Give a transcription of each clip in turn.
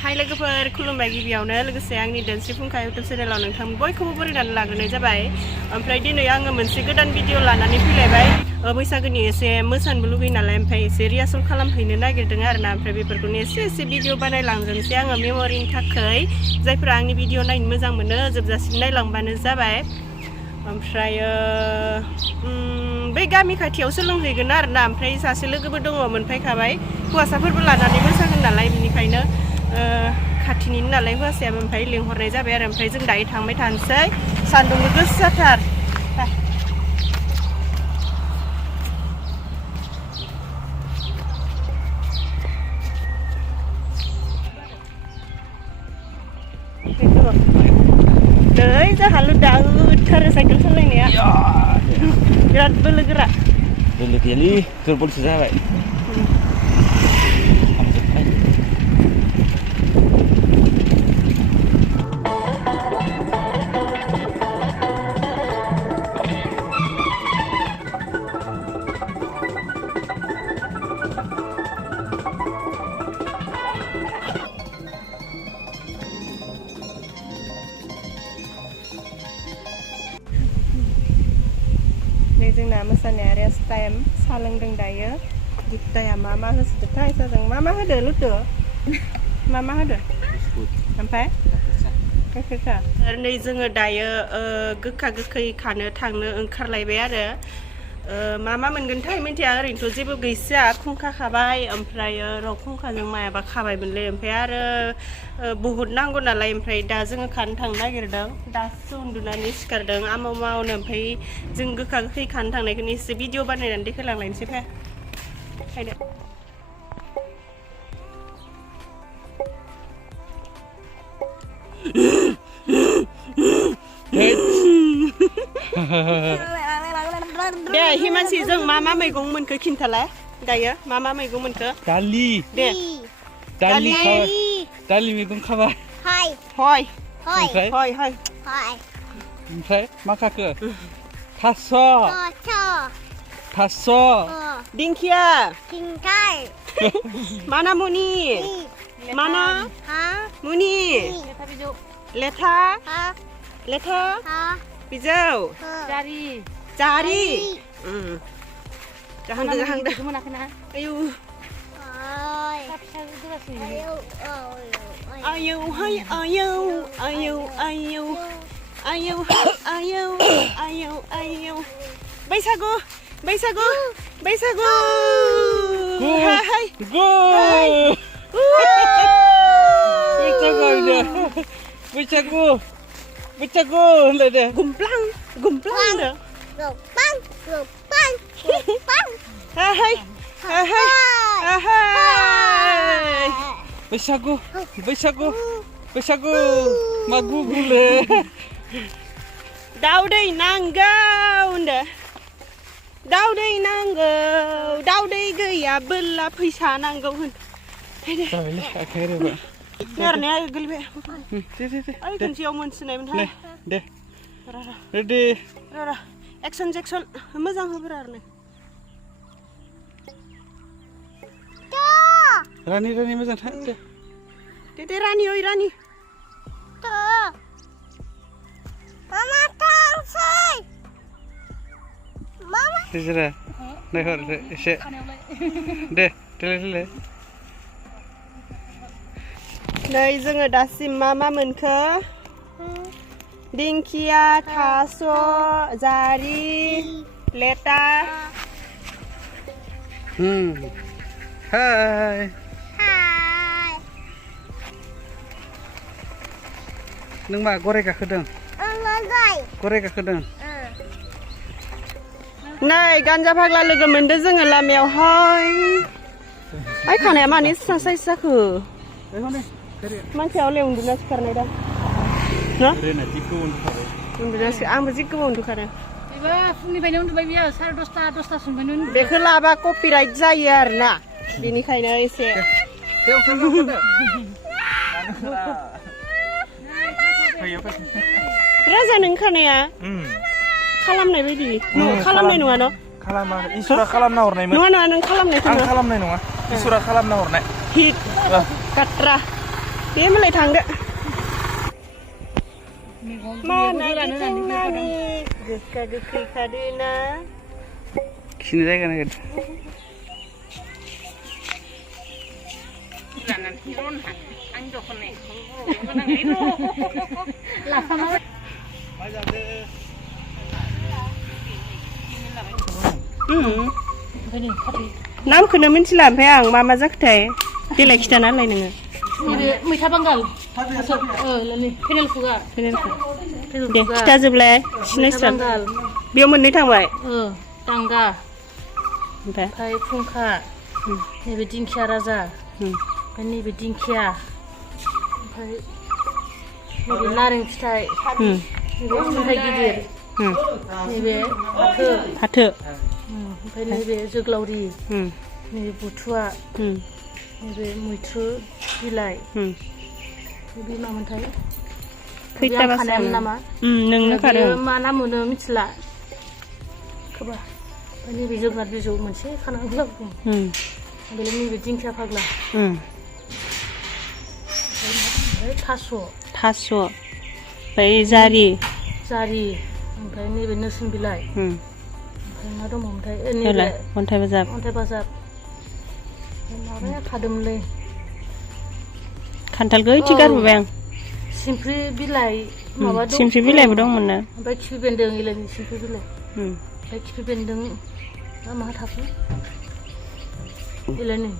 हाय लोगोफोर खुलुमबाय गिबियावनो लोगोसे आंनि दोनस्रि फुंखा इउटुब चेनेलाव नोंथां बयखौबो बरायनानै लाग्रोनाय जाबाय। ओमफ्राय दिनै आङो मोनसे गोदान भिडिअ लानानै फैलायबाय। बैसागोनि एसे मोसानोबो लुगैयो नालाय ओमफ्राय एसे रिहार्सल खालामहैनो नागिरदों आरोना। ओमफ्राय बेफोरखौनो एसे भिडिअ बानायलांजोबनोसै आङो मेम'रिनि थाखाय। जायफोरा आंनि भिडिअ नायनो मोजां मोनो जोबजासिम नायलांबानो जाबाय। ओमफ्रायो बै गामि खाथियाव सोलोंहैगोन आरोना। ओमफ्राय सासे लोगोबो दङ मोनफैखाबाय। हौवासाफोरबो लानानै मोसागोन नालाय बेनिखायनो खाथिनिनो नालाय हौवासायाबो ओमफ्राय लिंहरनाय जाबाय आरो। ओमफ्राय जों दायो थांबाय थानोसै सान्दुंबो गोसाथार। नै जोंहा दाउथारो साइकेल सालायनाया बिराद बोलो गोरा। बोलो गैयालै दुरबलसो जाबाय। जोंना मोसानाया रेस्ट टाइम साहा लोंदों दायो। दिप्ताया मा होसोदोंथाय साजों मा होदो लुदो मा होदो ओमफ्राय गाइखेर साहा। नै जोङो दायो गोखा गोखै खानो थांनो ओंखारलायबाय आरो। मा मोनगोनथाय मिन्थिया ओरैनोथ' जेबो गैसोआ। खुंखा खाबाय ओमफ्रायो र' खुंखाजों मायाबा खाबायमोनलै। ओमफ्राय आरो बहुद नांगौ नालाय ओमफ्राय दा जोङो खानो थांनो नागिरदों। दासो उन्दुनानै सिखारदों आमाव मावनो। ओमफ्राय जों गोखा गोखै खानो थांनायखौनो एसे भिडिअ बानायनानै देखायलांलायनोसै फैदो। दे हिमानसि जों मा मैगं मोनखो खिन्थालाय दायो मा मैगं मोनखो? दालि दे दालि मैगं खाबाय। हय ओमफ्राय मा खाखो? थास' दिंखिया माना मुनि मुनि लेथा बिजौ जारि जाहांदो मोनाखैना आयौ बैसागु बैसागु होनलाय दे गुमप्लां बैसागु मा गुगुले दाउदै नांगौ होनदो दाउदै गैयाबोला फैसा नांगौ होन नारनाया गोलैबाय ओइ खनसेयाव मोनसिनायमोनहाय दे रेडि एक्सन मोजां होब्रा आरो रानि मोजां था दे रानि ओइ रानि जिरा नायहर एसे दे देलाय नै जोङो दासिम मा मोनखो? दिंखिया थास' जारि लेटा हाय नों मा गराय गाखोदों? नै गान्जा फाग्ला लोगो मोनदो जोङो लामायावहाय। आइ खानाया मानो स्रा साइज जाखो? मानसिया हले उन्दुना सिखारनाय दा उन्दुनासो आंबो जि गोबाव उन्दुखादों। फुंनिफ्रायनो उन्दुबाय बियो 10:30-10:00सिमनिफ्रायनो बेखौ लाबा कपिराइट जायो आरोना बेनिखायनो एसे राजा नों खानाया खालामनाय बायदि खालामनाय नङा न' खालामा इसोरा खालामना हरनायमोन नङा नों खालामनाय आं खालामनाय नङा सुरा खालामना हरनाय हिट काट्रा बे मालाय थांदो मानानि गोखा गोखै खादोना खिनो जायगा नागिर नामखौनो मिथिला ओमफ्राय आं मा जाखोथाय देलाय खिथानालाय नोङो मैथा बांगाल फेनेल खुगा दे खिथाजोबलाय सिनायस्रां बेयाव मोननै थांबाय दांगा ओमफ्राय फुंखा नैबे दिंखिया राजा ओमफ्राय नैबे दिंखिया ओमफ्राय नैबे नारें फिथाइ नैबे खुन्थाइ गिदिर नैबे फाथो ओमफ्राय नैबे जोगोलावरि नैबे बुथुवा नैबे मैथ्रु बिलाइ बे मामोनथाय खैथा बासायानो नामा नोंनो खादों मा नाम मोनो मिथिला खोबा ओमफ्राय नैबे जोगोनार बिजौ मोनसे खानांगौ बेलाय नैबे दिंखिया फाग्ला ओमफ्राय थास' ओमफ्राय जारि ओमफ्राय नैबे नोरसिं बिलाइ ओमफ्राय मा दंमोनथाय नैबे अन्थाइ बाजाब माबाया खादोंमोनलै खान्थालखौ इथि गारबोबाय आं सिमफ्रि बिलाइ माबा दं सिमफ्रि बिलाइबो दंमोन ना ओमफ्राय खिफि बेन्दों इलायनि सिमफ्रि बिलाइ ओमफ्राय खिफि बेन्दों मा थाखो इलायनि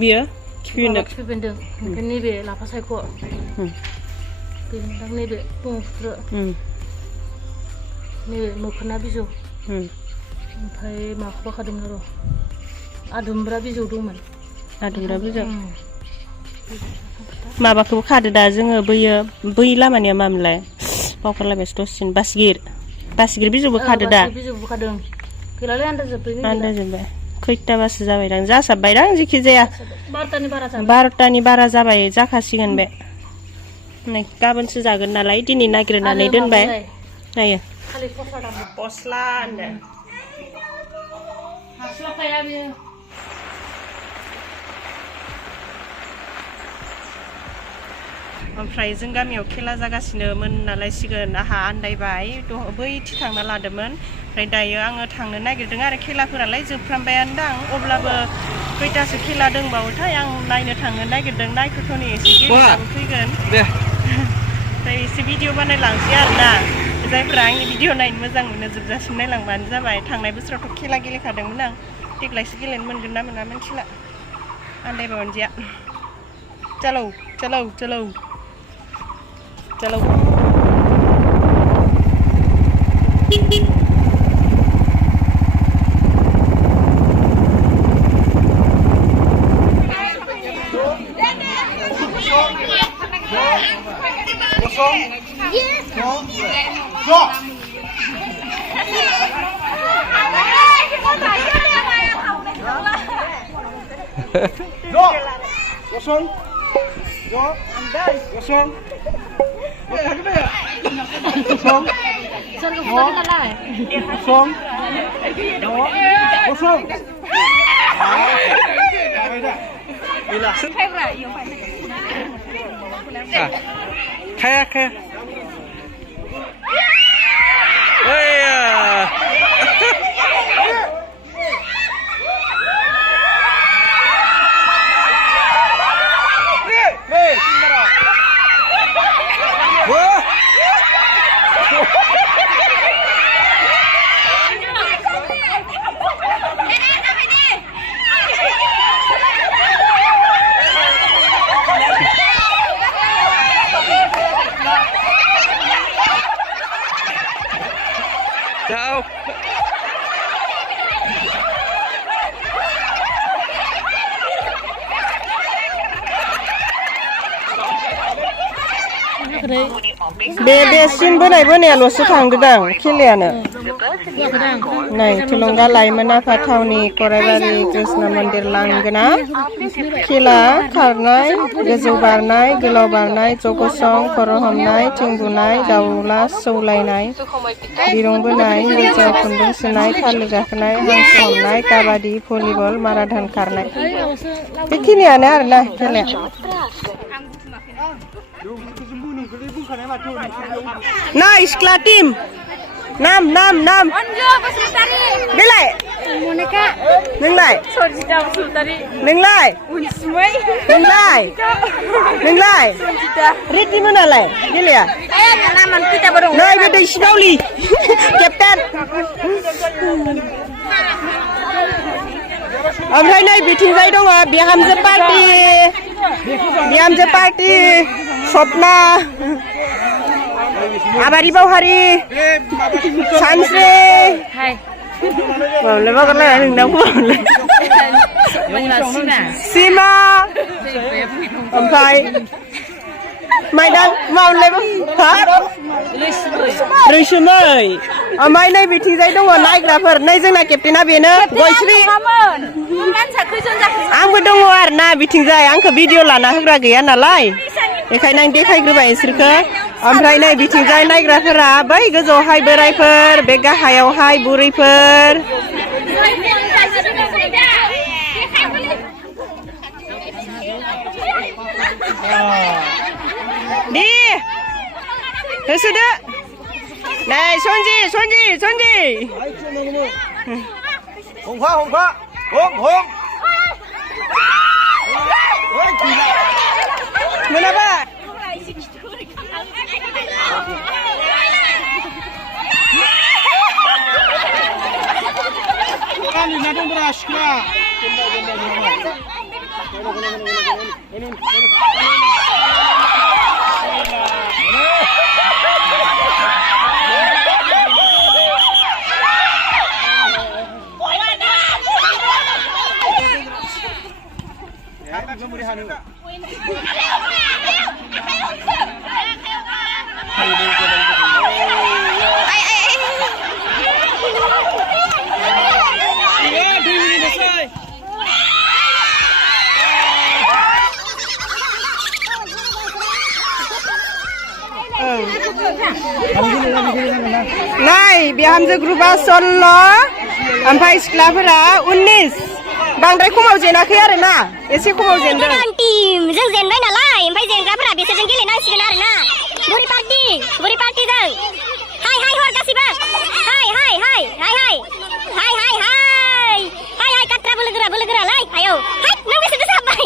बियो खिफि बेन्दों ओमफ्राय नैबे लाफा सायख' बेनिफ्राय नैबे ब्रह्मपुत्र नैबे मोखोना बिजौ ओमफ्राय माखौबा खादोंमोन र' आदुमब्रा बिजौ दंमोन आदुमब्रा बिजौ माबाखौबो खादो दा जोङो बैयो बै लामानिया मामोनलाय बावगारलायबायसो दसेनो बासिगिर बिजौबो खादो दा बिजौबो खादों गैलालै आन्दाजोब्बाय खैथाबासो जाबायदां जासाबबायदां जेखि जाया 12टानि बारा जाबाय जाखासिगोन बे नै गाबोनसो जागोन नालाय दिनै नागिरनानै दोनबाय नायो गस्ला होनदो हास्लाबखाया बेयो ओमफ्राय जों गामियाव खेला जागासिनोमोन नालाय सिगोन आहा आन्दायबाय बैथि थांना लादोंमोन ओमफ्राय दायो आङो थांनो नागिरदों आरो खेलाफोरालाय जोबफ्रामबायानो दां अब्लाबो खैथासो खेला दंबावोथाय आं नायनो थांनो नागिरदों नायथ'थ'नि एसे गेलेनाबो फैगोन ओमफ्राय एसे भिडिअ बानायलांसै आरोना जायफ्रा आंनि भिडिअ नायनो मोजां मोनो जोबजासिम नायलांबानो जाबाय थांनाय बोसोरावथ' खेला गेलेखादोंमोन आं देग्लायसो गेलेनो मोनगोन ना मोना मिथिला आन्दायबाय मोनदिया चलो चलो चलो चलो Kaya. Ciao. बे सिन बोनायल'सो थांदोदां खेलायानो नै थुलुंगा लाइमोन आफादथावनि गरायबारि कृष्ण मन्दिर लांगोना खेला खारनाय गोजौ बारनाय गोलाव बारनाय जगसं खर' हमनाय थिं बुनाय दाउला सौलायनाय दिरुं बोनाय हिन्जाव खुन्दुं सुनाय थालिर गाखोनाय हांसो हमनाय काबादि भलिबल माराथन खारनाय बेखिनियानो आरोना खेलाया Nah, Iskla tim. Nam. Nilai. Monika. Nilai. Sonjita Sultari. Nilai. Unismai. Nilai. Sonjita. Riti mana lai? Gilia. Naman kita baru. Nah, beda Isnauli. Captain. Ompray नै बिथिंजाय दङ बिहामजो पार्टी सपना आबारि बावहारि सानस्रि मावले बागले नोंनाव सिमा ओमफ्राय माइदान मावले हा रैसुमै ओमफ्राय नै बिथिंजाय दङ नायग्राफोर नै जोंना केप्टेना बेनो गयश्री आंबो दङ आरोना बिथिंजाय आंखौ भिडिअ लाना होग्रा गैया नालाय बेखायनो आं देखायग्रोबाय इसोरखौ ओमफ्राय नै बिथिंजाय नायग्राफोरा बै गोजौआवहाय बोरायफोर बे गाहायावहाय बुरैफोर दे होसोदो नै सन्जि हमफा हम मोनाबा लिरना दंब्रा सिख्ला नै बिहामजो ग्रुपआ 16 ओमफ्राय सिख्लाफोरा 19 बांद्राय खमाव जेनाखै आरोना एसे खमाव जेनदों टीम जों जेनबाय नालाय ओमफ्राय जेनग्राफोरा बिसोरजों गेलेनांसिगोन आरोना बुरि पार्टिजों हाय हर गासिबो हाय काट्रा बोलो गोरालाय आयौ हाय नों बेसे गोसा हाबबाय